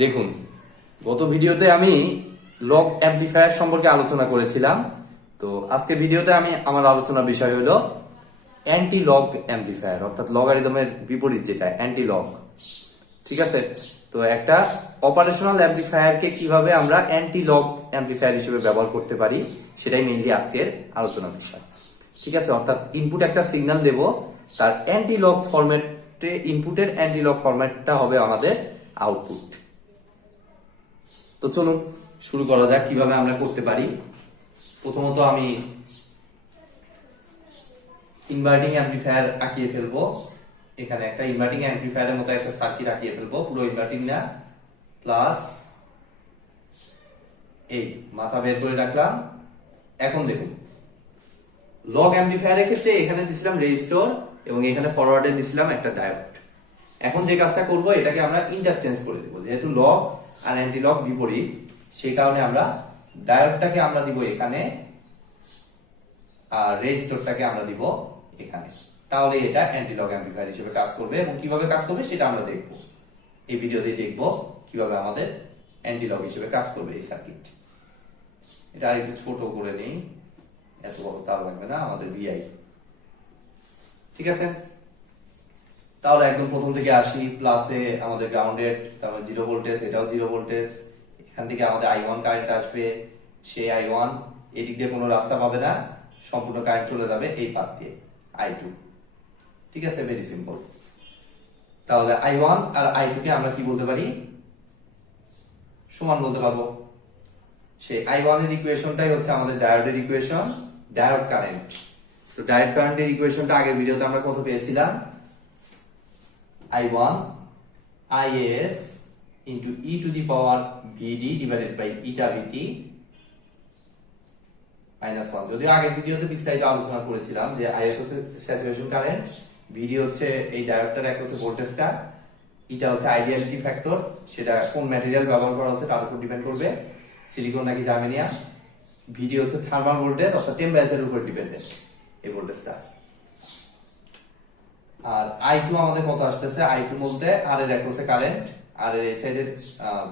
দেখুন, গত ভিডিওতে আমি লগ অ্যাম্পলিফায়ার সম্পর্কে আলোচনা করেছিলাম। তো আজকে ভিডিওতে আমার আলোচনার বিষয় হলো অ্যান্টি লগ অ্যাম্পলিফায়ার, অর্থাৎ লগারিদমের বিপরীত যেটা অ্যান্টি লগ। ঠিক আছে, তো একটা অপারেশনাল অ্যাম্পলিফায়ারকে কিভাবে আমরা অ্যান্টি লগ অ্যাম্পলিফায়ার হিসেবে ব্যবহার করতে পারি সেটাই মেইনলি আজকের আলোচনার বিষয়। ঠিক আছে, অর্থাৎ ইনপুট একটা সিগন্যাল দেব, তার অ্যান্টি লগ ফরম্যাটে ইনপুটের অ্যান্টি লগ ফরম্যাটটা হবে আমাদের আউটপুট। তো চলুন শুরু করা যাক কিভাবে আমরা করতে পারি। প্রথমত আমি ইনভার্টিং অ্যাম্পলিফায়ার আঁকিয়ে ফেলবো। এখানে একটা ইনভার্টিং অ্যাম্পলিফায়ারের মতো একটা সার্কিট আঁকিয়ে ফেলবো, পুরো ইনভার্টিং না, প্লাস এই মাথা বের করে রাখলাম। এখন দেখুন, লগ অ্যাম্পলিফায়ারের ক্ষেত্রে এখানে দিছিলাম রেজিস্টর এবং এখানে ফরওয়ার্ডে দিছিলাম একটা ডায়োড। এখন যে কাজটা করব, এটাকে আমরা ইন্টারচেঞ্জ করে দেব। যেহেতু লগ আর অ্যান্টি লগ বিপরীত, সেই কারণে আমরা ডায়োডটাকে আমরা দিব এখানে আর রেজিস্টরটাকে আমরা দিব এখানে। তাহলে এটা অ্যান্টি লগ অ্যাম্পলিফায়ার হিসেবে কাজ করবে এবং কিভাবে কাজ করবে সেটা আমরা দেখব এই ভিডিওতেই। দেখব কিভাবে আমাদের অ্যান্টি লগ হিসেবে কাজ করবে এই সার্কিট। এটা আরেকটু ছোট করে নেই, এত বড় তার লাগবে না আমাদের ভিআই। ঠিক আছে, তাহলে একদম প্রথম থেকে আসি। প্লাসে আমাদের গ্রাউন্ডেড, তারপর 0 ভোল্টেজ, এটাও 0 ভোল্টেজ। এখান থেকে আমাদের I1 কারেন্ট আসবে, সেই I1 এদিক দিয়ে কোনো রাস্তা পাবে না, সম্পূর্ণ কারেন্ট চলে যাবে এই পাথ দিয়ে I2। ঠিক আছে, ভেরি সিম্পল। তাহলে I1 আর I2 কে আমরা কি বলতে পারি? সমান বলতে পারবো। সেই I1 এর ইকুয়েশনটাই হচ্ছে আমাদের ডায়োডের ইকুয়েশন, ডায়োড কারেন্ট। তো ডায়োড কারেন্টের ইকুয়েশনটা আগের ভিডিওতে আমরা কত পেয়েছিলাম? I1 IS into e to the power VD divided by eta VT minus 1। যদিও আগের ভিডিওতে বিস্তারিত আলোচনা করেছিলাম যে IS হচ্ছে স্যাচুরেশন কারেন্ট, VD হচ্ছে এই ডায়োডটার অ্যাক্রসে ভোল্টেজটা, এটা হচ্ছে আইডিয়ালিটি ফ্যাক্টর, সেটা কোন ম্যাটেরিয়াল ব্যবহার করা হচ্ছে তার উপর ডিপেন্ড করবে, সিলিকন নাকি জার্মেনিয়াম। VD হচ্ছে থার্মাল ভোল্টেজ, অর্থাৎ টেম্পারেচারের উপর ডিপেন্ডেন্ট এই ভোল্টেজটা। আর I2 আমাদের কত আসতেছে? I2 বলতে আর এর অ্যাক্রসে কারেন্ট, আর এর এই সাইডের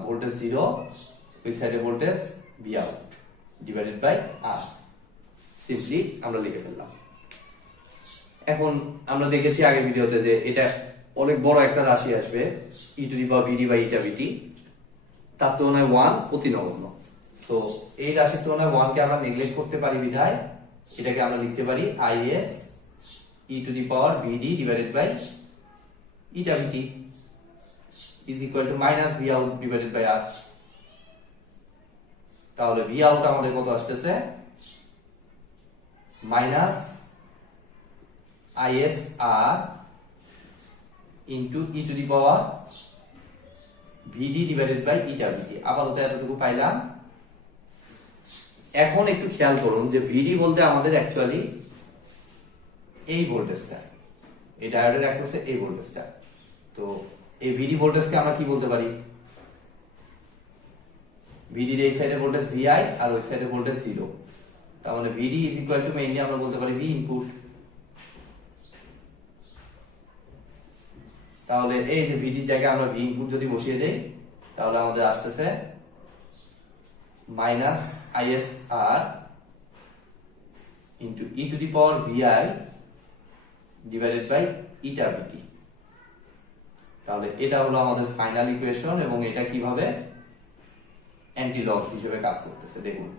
ভোল্টেজ 0, ওই সাইডে voltage V out divided by R. Simply আমরা লিখে ফেললাম। এখন আমরা দেখেছি আগের ভিডিওতে যে এটা অনেক বড় একটা রাশি আসবে, e to the power VD by eta VT, তার তুলনায় 1 অতি নগণ্য। সো এই রাশির তুলনায় 1 কে আমরা নেগলেক্ট করতে পারি বিধায় এটাকে আমরা লিখতে পারি IS e to the power VD divided by eta VT is equal to minus V out divided by R। তাহলে V out আমাদের কত আসতেছে? minus ISR into e to the power VD divided by eta VT। আপাতত এতটুকু পাইলাম। এখন একটু খেয়াল করুন যে VD বলতে আমাদের অ্যাকচুয়ালি এই ভোল্টেজটা, এই ডায়োডের অ্যাক্রসে এই ভোল্টেজটা। তো এই VD ভোল্টেজকে আমরা কি বলতে পারি? VD এর এই সাইডে ভোল্টেজ VI আর ওই সাইডে ভোল্টেজ 0। তার মানে VD is equal to mainly আমরা বলতে পারি V ইনপুট। তাহলে এই যে VD এর জায়গায় আমরা V ইনপুট যদি বসিয়ে দেই, তাহলে আমাদের আসতেছে minus ISR into e to the power VI divided by eta VT। তাহলে এটা হলো আমাদের ফাইনাল ইকুয়েশন এবং এটা কিভাবে অ্যান্টি লগ হিসেবে কাজ করতেছে দেখুন।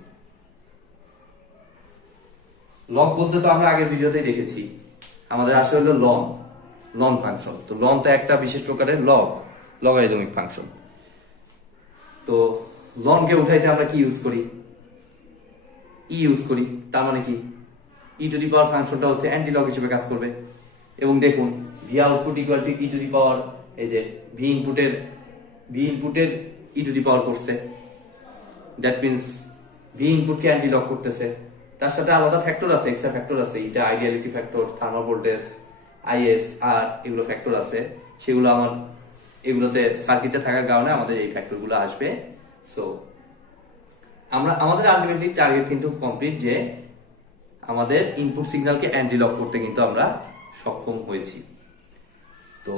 লগ বলতে তো আমরা আগের ভিডিওতেই দেখেছি, আমাদের আসলে হলো লন ফাংশন। তো লন তো একটা বিশেষ প্রকারের লগারিদমিক ফাংশন। তো লনকে উঠাইতে আমরা কি ইউজ করি? ইউজ করি। তার মানে কি e টু দি পাওয়ার ফাংশনটা হচ্ছে অ্যান্টি লগ হিসেবে কাজ করবে। এবং দেখুন V output equal to e to the power, এই যে ভি ইনপুটের e টু দি পাওয়ার করছে, দ্যাট মিন্স ভি ইনপুটকে অ্যান্টি লগ করতেছে। তার সাথে আলাদা ফ্যাক্টর আছে, এক্সট্রা ফ্যাক্টর আছে, এটা আইডিয়ালিটি ফ্যাক্টর, থার্মাল ভোল্টেজ, IS আর এগুলো ফ্যাক্টর আছে। সেগুলো এগুলোতে সার্কিটে থাকার কারণে আমাদের এই ফ্যাক্টরগুলো আসবে। সো আমাদের আলটিমেটলি টার্গেট কিন্তু কমপ্লিট, যে আমাদের ইনপুট সিগন্যালকে অ্যান্টিলক করতে কিন্তু আমরা সক্ষম হয়েছি। তো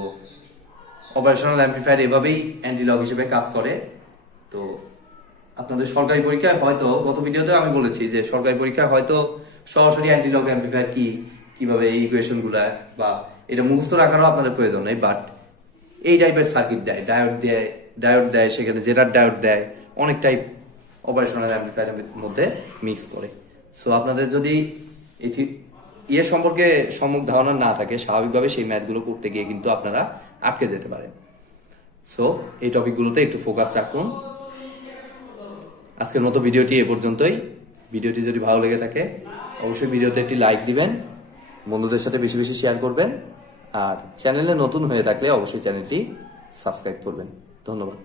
অপারেশনাল অ্যাম্পলিফায়ার এভাবেই অ্যান্টিলক হিসেবে কাজ করে। তো আপনাদের সরকারি পরীক্ষায় হয়তো গত ভিডিওতে আমি বলেছি যে সরকারি পরীক্ষায় হয়তো সরাসরি অ্যান্টিলক অ্যাম্পলিফায়ার কি, কিভাবে এই ইকুয়েশনগুলা বা এটা মুখস্থ রাখারও আপনাদের প্রয়োজন নেই, বাট এই টাইপের সার্কিট দেয়, ডায়োড দেয়, সেখানে জেটার ডায়োড দেয়, অনেক টাইপ অপারেশনাল অ্যাম্পলিফায়ারের মধ্যে মিক্স করে। সো আপনাদের যদি ইয়ে সম্পর্কে সম্যক ধারণা না থাকে, স্বাভাবিকভাবে সেই ম্যাথগুলো করতে গিয়ে কিন্তু আপনারা আটকে যেতে পারেন। সো এই টপিকগুলোতে একটু ফোকাস রাখুন। আজকের মতো ভিডিওটি এ পর্যন্তই। ভিডিওটি যদি ভালো লেগে থাকে অবশ্যই ভিডিওতে একটি লাইক দিবেন, বন্ধুদের সাথে বেশি বেশি শেয়ার করবেন, আর চ্যানেলে নতুন হয়ে থাকলে অবশ্যই চ্যানেলটি সাবস্ক্রাইব করবেন। ধন্যবাদ।